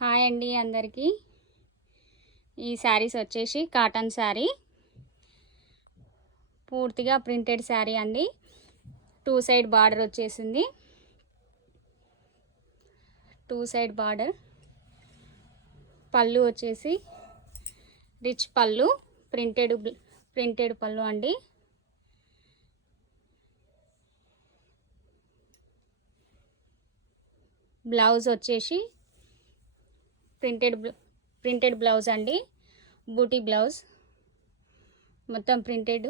Hi అండి అందరికీ. ఈ శారీస్ వచ్చేసి కాటన్ శారీ, పూర్తిగా ప్రింటెడ్ శారీ అండి. 2 సైడ్ బార్డర్ వచ్చేసింది. 2 సైడ్ బార్డర్. పళ్ళు వచ్చేసి రిచ్ పళ్ళు, ప్రింటెడ్ పళ్ళు అండి. బ్లౌజ్ వచ్చేసి ప్రింటెడ్ బ్లౌజ్ అండి. బూటీ బ్లౌజ్, మొత్తం ప్రింటెడ్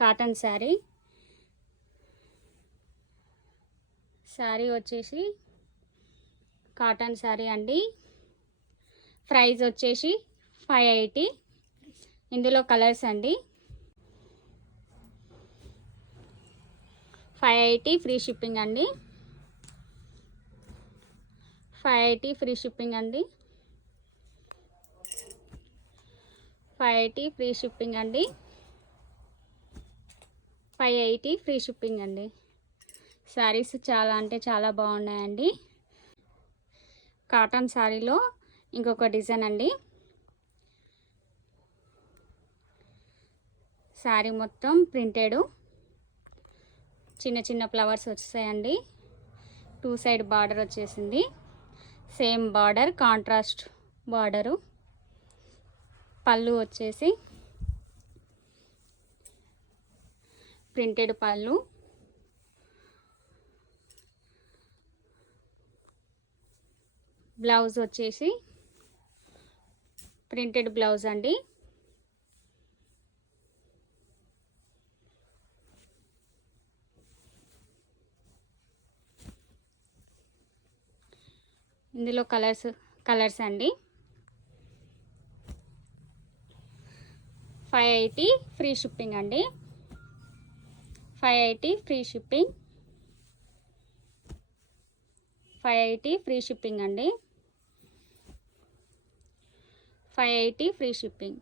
కాటన్ శారీ. శారీ వచ్చేసి కాటన్ శారీ అండి. ప్రైస్ వచ్చేసి 580. ఇందులో కలర్స్ అండి. 580 ఫ్రీ షిప్పింగ్ అండి. 580 ఫ్రీ షిప్పింగ్ అండి. 580 ఫ్రీ షిప్పింగ్ అండి. 580 ఫ్రీ షిప్పింగ్ అండి. శారీస్ చాలా అంటే చాలా బాగున్నాయండి. కాటన్ శారీలో ఇంకొక డిజైన్ అండి. శారీ మొత్తం ప్రింటెడ్, చిన్న చిన్న ఫ్లవర్స్ వచ్చాయండి. 2 సైడ్ బార్డర్ వచ్చేసింది. Same border, contrast border. పళ్ళు వచ్చేసి ప్రింటెడ్ పళ్ళు. బ్లౌజ్ వచ్చేసి ప్రింటెడ్ బ్లౌజ్ అండి. ఇందులో కలర్స్ అండి. 580 ఫ్రీ షిప్పింగ్ అండి. 580 ఫ్రీ షిప్పింగ్. 580 ఫ్రీ షిప్పింగ్ అండి. 580 ఫ్రీ షిప్పింగ్.